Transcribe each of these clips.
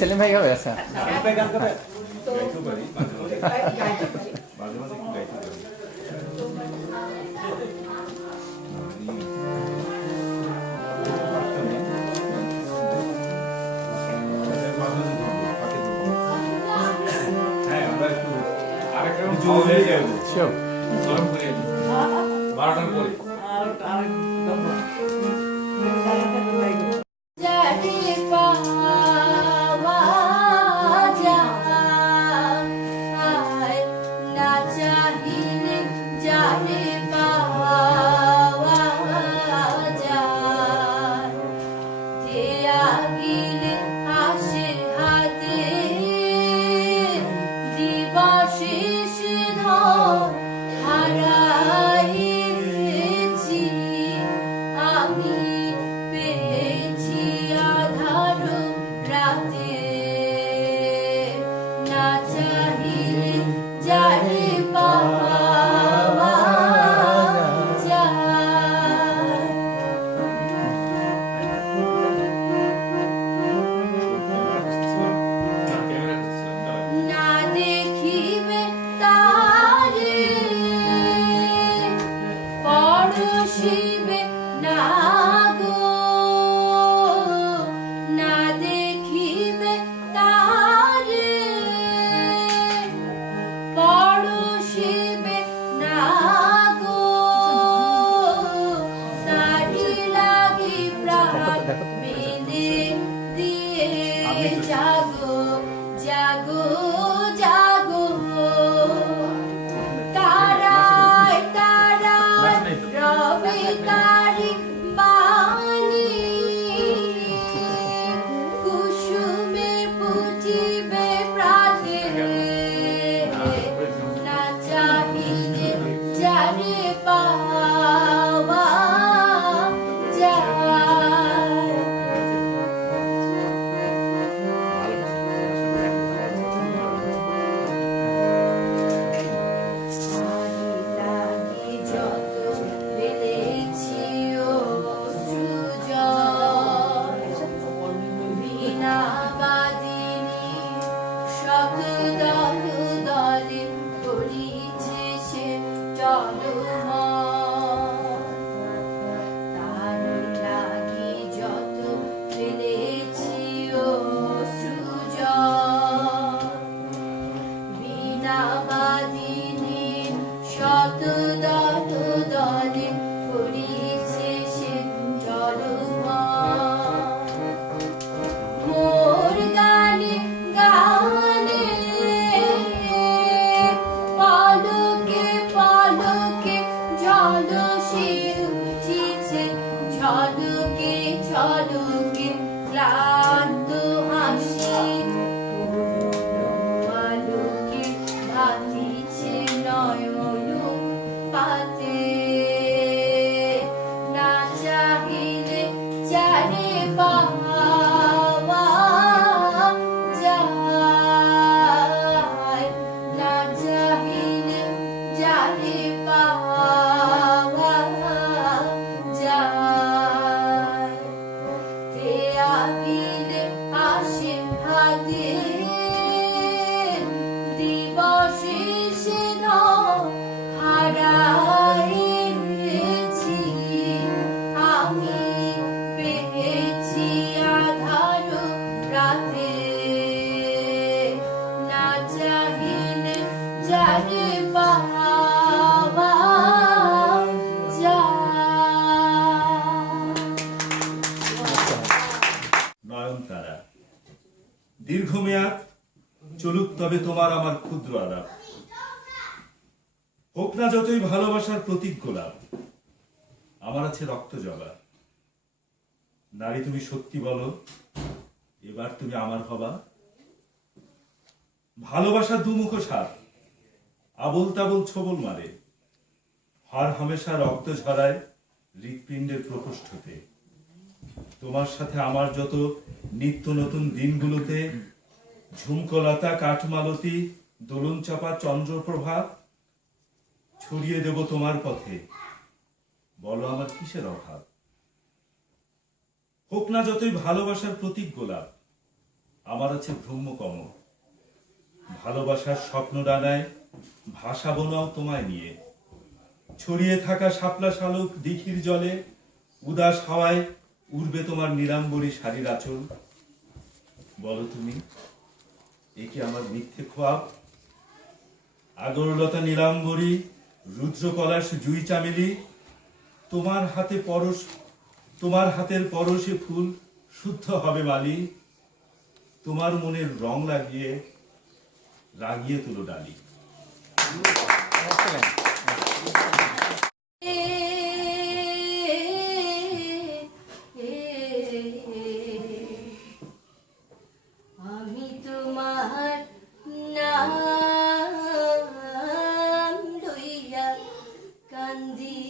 সেলিম ভাই গাবে আচ্ছা Sure. जा পাওয়া যায়। যত বেড়েছি অশ্রুজল, বিনা বাদিনী শতদল দলে করিছে সে চলমান। তারি লাগি যত ফেলেছি অশ্রুজল, বিনা বাদিনী শতদল দলে করিছে সে চলমান। মোর গানে গানে পলকে পলকে ঝলসে উঠিছে, ঝলকে ঝলকে ক্লান্ত হাসি আলোকে ভাতিছে নয়ন পাতে। না চাহিলে চারে পাওয়া যায়, না চাহিলে চারে পাওয়া যায়। তে আহিলে আসে হাতে দিবসে সে হারাইছি আমি, পেয়েছি আধার রাতে। না চাহিলে যারে পাওয়া যায়। নয়নতারা, দীর্ঘমেয়াদ চলুক তবে তোমার আমার ক্ষুদ্র আলাপ, হোক না যতই ভালোবাসার প্রতীক গোলাপ, আমার আছে রক্ত জবা। নারী তুমি সত্যি বলো, এবার তুমি আমার হবা। ভালোবাসা দুমুখ সার, আবল তাবল ছবল মারে, হর হামেশা রক্ত ঝরায় হৃৎপিণ্ডের প্রকোষ্ঠতে। তোমার সাথে আমার যত নিত্য নতুন দিনগুলোতে ঝুমকলতা কাঠমালতি দোলন চাপা চন্দ্রপ্রভা ছড়িয়ে দেব তোমার পথে। বলো আমার কিসের অভাব? হোক না যতই ভালোবাসার প্রতীক গোলাপ, আমার আছে ব্রহ্মকম। ভালোবাসার স্বপ্ন ডানায় ভাষা বোনাও তোমায় নিয়ে, ছড়িয়ে থাকা শাপলা শালুক দিঘির জলে উদাস হাওয়ায় উড়বে তোমার নীলাম্বরী শাড়ির আঁচল। বলো তুমি, এ কি আমার মিথ্যে খোয়াব? আগরলতা নীলাম্বরী রুদ্র পলাশ জুই চামেলি, তোমার হাতে পরশ, তোমার হাতের পরশে ফুল শুদ্ধ হবে মালি। তোমার মনের রং লাগিয়ে রাগিয়ে তুলো ডালি। Excellent. আমি তোমার নাম লইয়া কান্দি,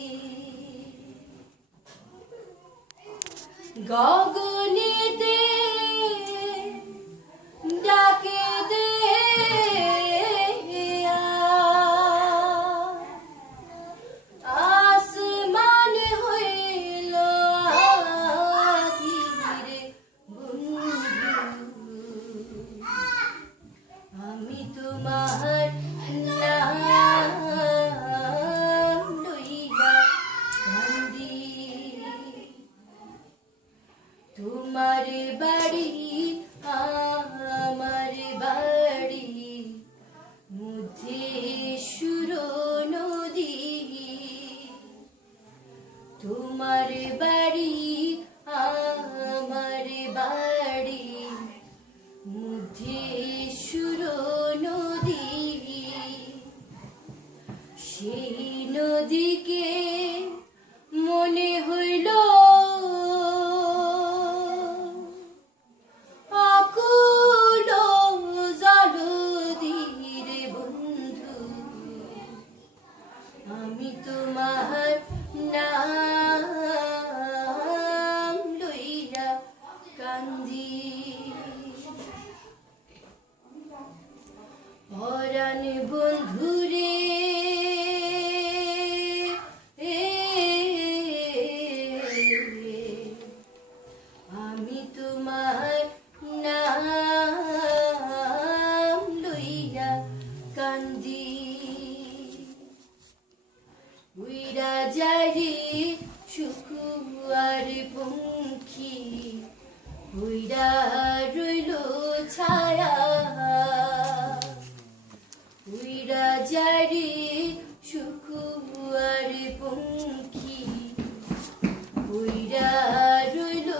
গগনেতে ডাকে দে আসমান হইল ধীরে বন্ধু। আমি তোমার নাম লইয়া কান্দি, তোমার বাড়ি আমার বাড়ি মধ্যে সুর নদী। তোমার বাড়ি আমার বাড়ি মধ্যে সুর নদী। সেই নদীকে মনে হইল আকুল জলধিরে বন্ধু। আমি আমি তোমার নাম লইয়া কান্দি পরাণ বন্ধুরে আমি তোমার নাম লইয়া কান্দি উইরা যারি শুকুয়ার পঙ্খী উইরা রইল ছায়া উইরা যারি শুকুয়ার পঙ্খী উইরা রইল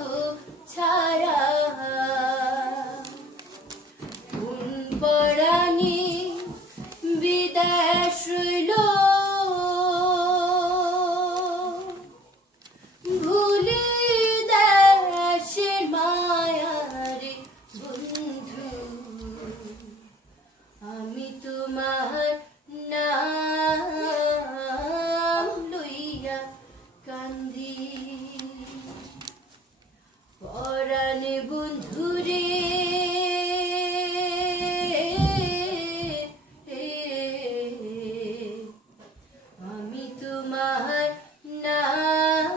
ছায়া কোন পরাণী বিদেশ রইল ভুলি দেশের মায়ার বন্ধু আমি তোমার নাম লইয়া কান্দি পরাণ বন্ধুরে আমি তোমার নাম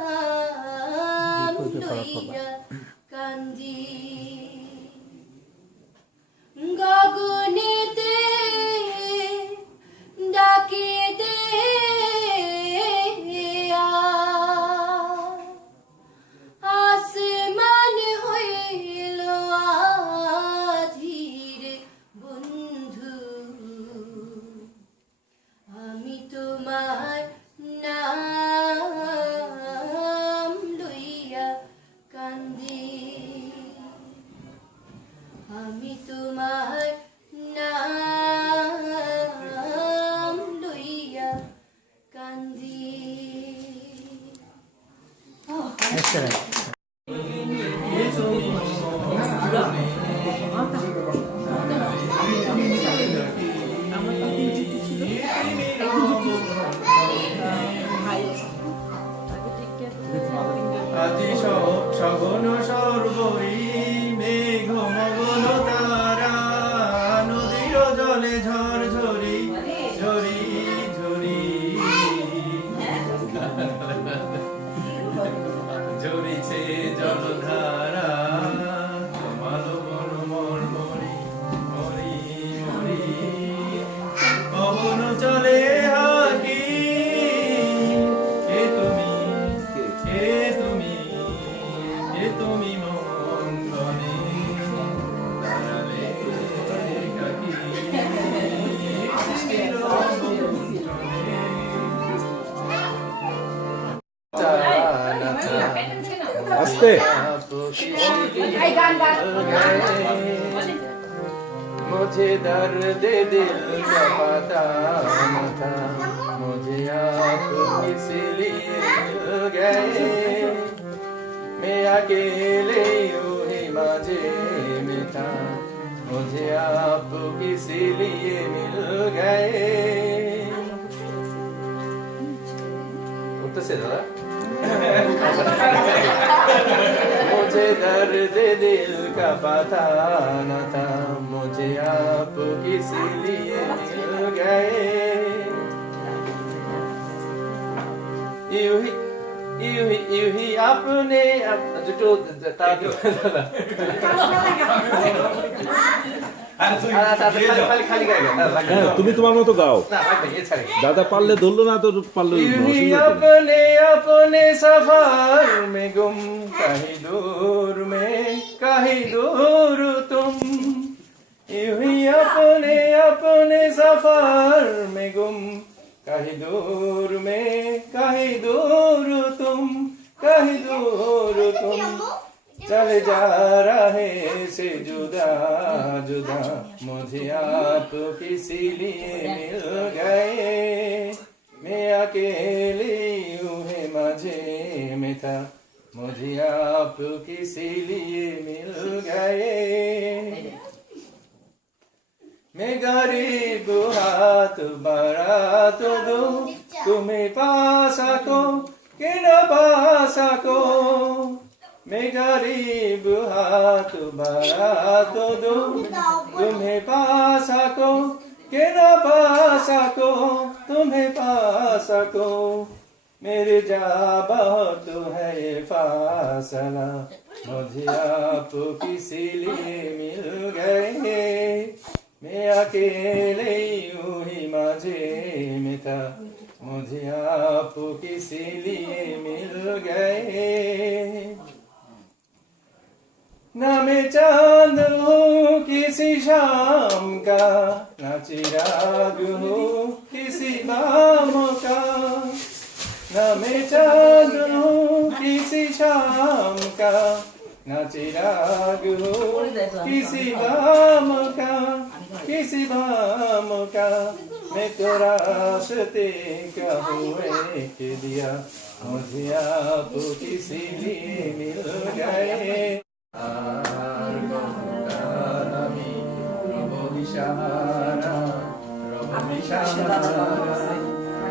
লইয়া কান্দি গগনেতে ডাকে দে আসমান হইল আধীর বন্ধু আমি তোমার নাম লইয়া কান্দি আমি তোমার নাম লইয়া কান্দি Excellent. আজি সগন সর্বই মেঘ মগন তারা নদীর জলে ঝর ঝরি ঝরি ঝরি ঝরিছে জলধারা মালবন মরমরি মরি মরি পবন চলে হাকি কে তুমি কে তুমি কে তুমি মঙ্গনে দাঁড়ালে কাকি আস্তে मुझे दर्द दिल का पता न था मुझे आप इसलिए मिल गए मैं अकेले यूं ही मजे में था मुझे आप इसलिए मिल गए उत्तर से दादा मुझे दर्द दिल का पता न था मुझे आप किसी लिए मिल गए यूं ही आपने जो তুমি তোমার মতো গাও দাদা পারলে ধরলো না তো পারলো अपने अपने सफर में गुम कहीं दूर तुम यूं ही अपने अपने सफर में गुम कहीं दूर तुम चले जा रहे से जुदा जुदा मुझे आप किसी लिए मिल गए मैं अकेली यूं ही मजे में था मुझे आप किसी लिए मिल गए मैं गरीब हाथ बड़ा तो दो तुम्हें पा सको कि न पा सको मैं गरीब हाथ बढ़ा तो दूं तुम्हें पा सको कि न पा सको तुम्हें पा सको मेरे जा बहुत है ये फासला मुझे आप किसी लिए मिल गए मैं अकेले यूं ही मजे में था मुझे आप किसी लिए मिल गए न मैं चांद हूँ किसी शाम का न चिराग हूँ किसी बाम का न मैं चांद हूँ किसी शाम का न चिराग हूँ किसी बाम का मैं तो रास्ते का हुए के दिया मुझे आप किसी लिए मिल गए আর গঙ্গার আমি রব দিশাহারা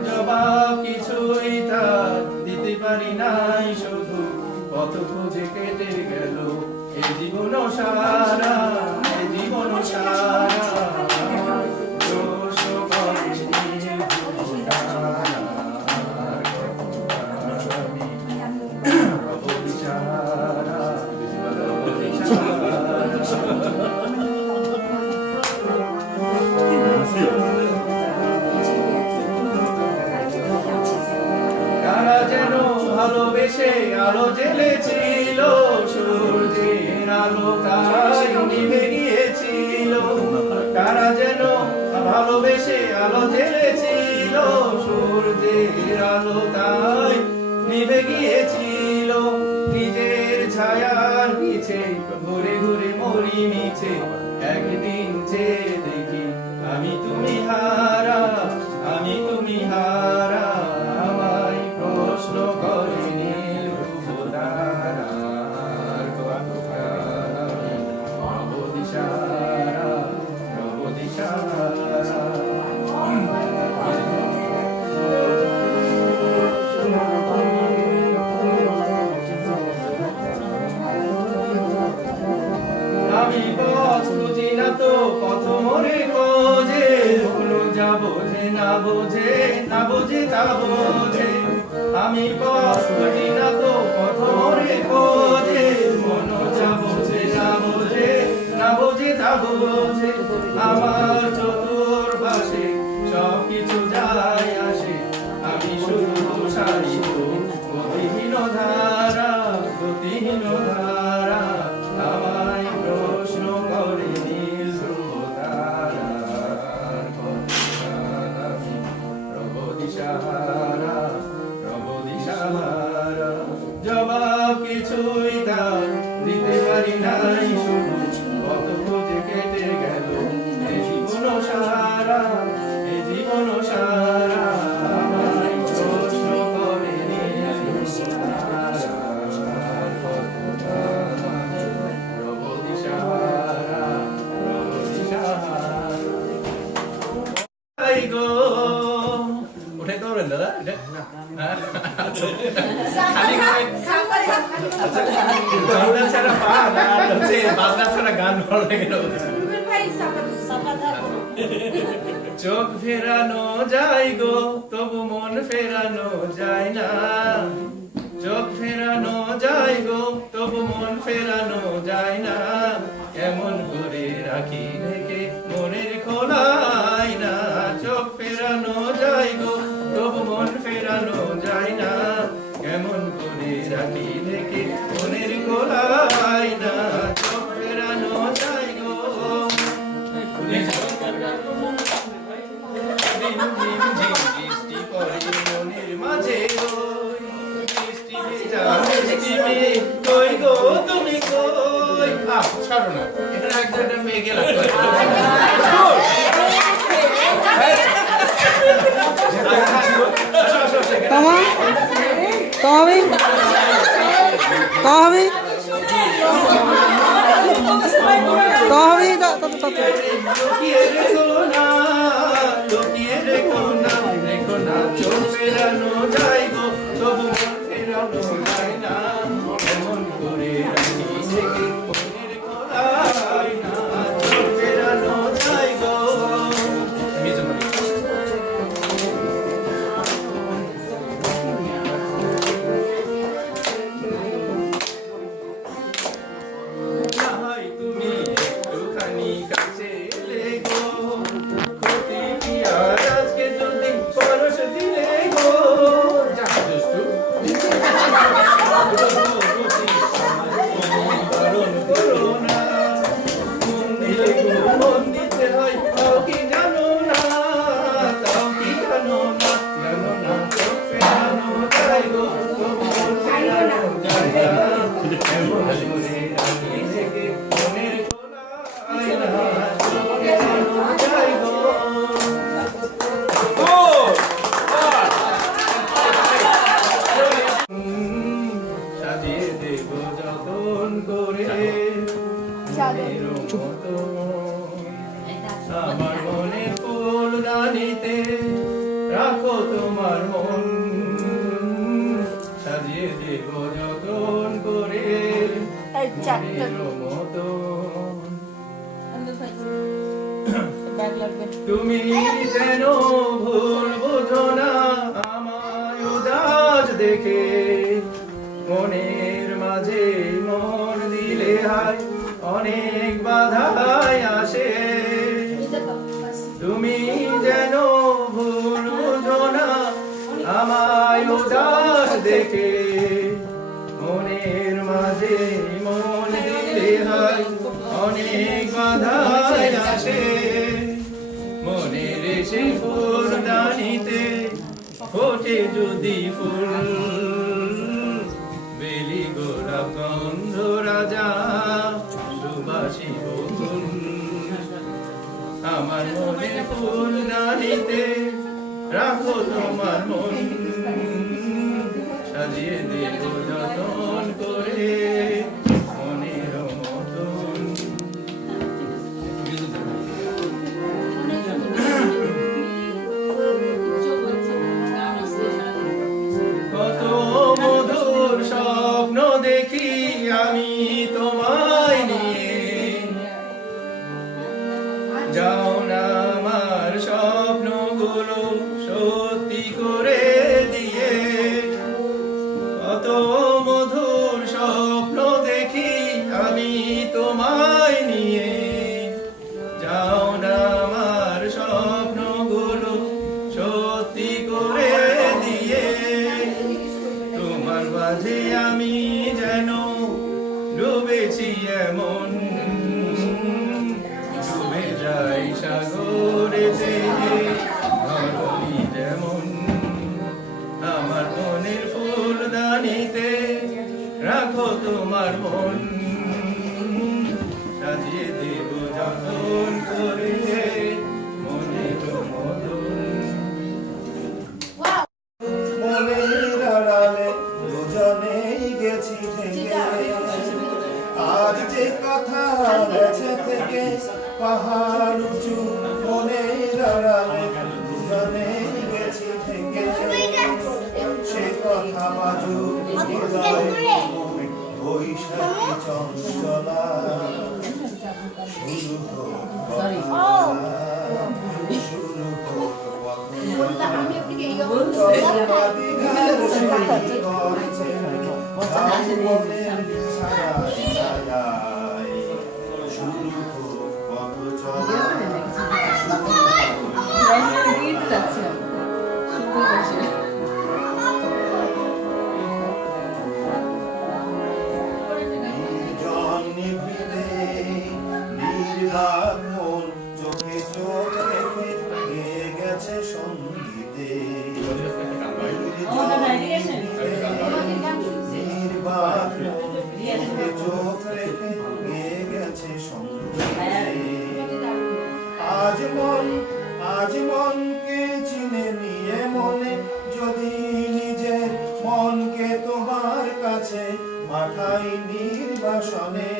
জবাব কিছুই তার দিতে পারি নাই শুধু কত খুঁজে কেটে গেল এই জীবন সারা এই জীবন সারা দোষ করেনি ভুলটার আমি রব দিশাহারা কারা যেন ভালোবেসে আলো জ্বেলেছিল সূর্যের আলো তাই নিভে গিয়েছিল কারা যেন ভালোবেসে আলো জ্বেলেছিল সূর্যের আলো তাই নিভে গিয়েছিল নিজের ছায়ার পিছে ঘুরে ঘুরে মরি মিছে একদিন যে দেখি আমি তুমি হারা আমায় প্রশ্ন করে নীল রূপধারার রব দিশাহারা আমি পথ খুঁজি না তো পথ মরে খোঁজে ভুলো যাব যে না বোঝে তা বোঝে আমি পথ খুঁজি না তো পথ মরে খোঁজে মন যাব যে না বোঝে তা বোঝে আমার চতুর্পাশে সব কিছু যায় আসে আমি শুধু সারিত গতিহীন ধারা আমায় প্রশ্ন করে নীল ধ্রুবতারার রব দিশাহারা জবাব কিছুই তার দিতে পারি নাই শুধু কত খুঁজে কেটে গেল এই জীবন সারা আমায় প্রশ্ন করে নীল উঠে করবেন দাদা বাংলা ছাড়া পান আর হচ্ছে বাংলা ছাড়া গান ভালো লাগে না চোখ ফেরানো যায় গো তবু মন ফেরানো যায় না চোখ ফেরানো যায় গো তবু মন ফেরানো যায় না কেমন করে রাখি রেখে মনের খোলায় না চোখ ফেরানো যায় গো তবু মন ফেরানো যায় না কেমন করে রাখি রেখে মনের খোলায় না চোখ ফেরানো যায় গো বৃষ্টি পড়ে মনের মাঝে কই গো তুমি কই ছাড়ো না এটা একজন মেয়ে লাগবে লুকিয়ে রেখো না চোখে মনের মতো আমার মনের ফুলদানিতে রাখো তোমার মন সাজিয়ে দেব যতন করে মনের মতো তুমি যেন ভুল বুঝো না আমায় উদাস দেখে মনের মাঝে মন দিলে হয় অনেক বাধাই আসে তুমি যেন ভুল বুঝো না আমায় উদাস দেখে মনের মাঝে মন দিলে হয় অনেক বাধাই আসে মনের সে ফুলদানিতে ফোটে যদি ফুল বেলি গোলাপ গন্ধ রাজা সুবাসী বকুল আমার মনের ফুলদানিতে রাখো তোমার মন সাজিয়ে দেব যতন করে মনের মতন কত মধুর স্বপ্ন দেখি আমি তোমায় নিয়ে যাও না আমার স্বপ্নগুলো সত্যি করে দিয়ে কত মধুর স্বপ্ন দেখি আমি তোমায় নিয়ে যাও না আমার স্বপ্নগুলো সত্যি করে দিয়ে তোমার মাঝে আমি যেন ডুবেছি এমন ডুবে যাই সাগরেতে ধরণী যেমন আমার মনের ফুলদানিতে রাখো তোমার মন সাজিয়ে দেব যতন করে মনের মতন মনের আড়ালে দুজনেই গেছি থেকে আজ যে কথা গেছে থেকে পাহাড় উঁচু মনের আড়ালে দুজনেই গেছি থেকে সে কথা বাজু হৃদয়ে বৈশাখী চঞ্চলা শুরু হোক কথা শুরু হোক চোখে চোখ রেখে গেয়ে গেছে সঙ্গীতে চোখ রেখে গেয়ে গেছে সঙ্গীতে আজ মনকে চিনে নিয়ে মনে যদি নিজের মনকে তোমার কাছে পাঠাই নির্বাসনে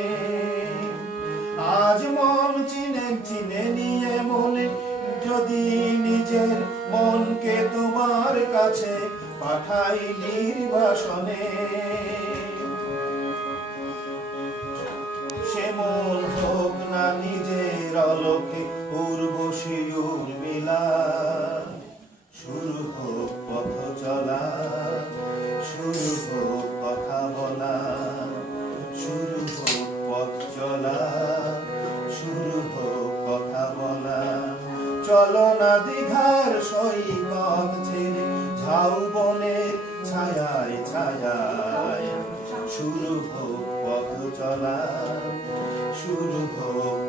আজ মন চিনে নিয়ে মনে যদি নিজের মনকে তোমার কাছে পাঠাই নির্বাসনে সে মন হোক না নিজের অলোকে উর্বশী উর্মিলা শুরু হোক পথ চলা শুরু হোক কথা বলা শুরু হোক পথ চলা শুরু হোক কথা বলা চলো না দীঘার সৈকত ছেড়ে ঝাউবনের ছায়ায় ছায়ায় শুরু হোক পথ চলা শুরু হোক